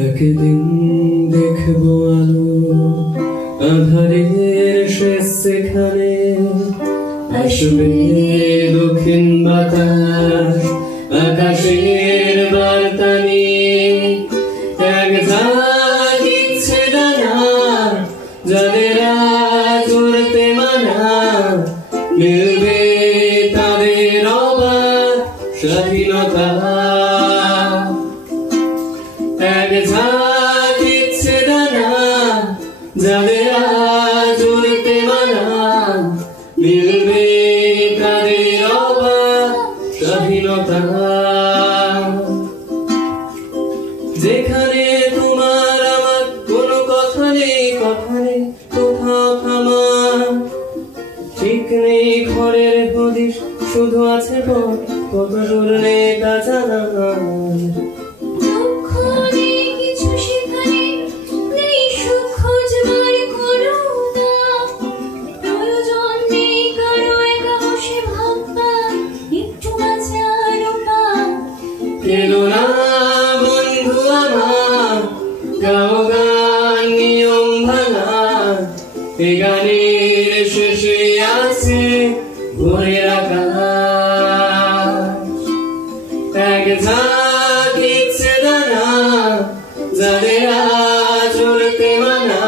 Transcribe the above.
একদিন দেখবো আলো আধারের শেষ সেখানে, আসবে দক্ষিণ বাতাস আকাশের বার্তা নিয়ে। এক ঝাঁক ইচ্ছে ডানা যাদের আজ উড়তে মানা, মিলবে তাদের অবাক স্বাধীনতা। এক ঝাঁক ইচ্ছে ডানা যাদের আজ উড়তে মানা, মিলবে তাদের অবাক স্বাধীনতা। যেখানে তোমার আমার কোনো কথা নেই, কথা নেই কোথাও থামার, ঠিক নেই ঘরের হদিশ, শুধু আছে পথ কত দূর নেই তা জানা। কেনো না বন্ধু আমার গাও গান নিয়ম ভাঙা, এ গানের শেষে আছে ভোরের আকাশ। এক ঝাঁক ইচ্ছে ডানা যাদের আজ উড়তে মানা,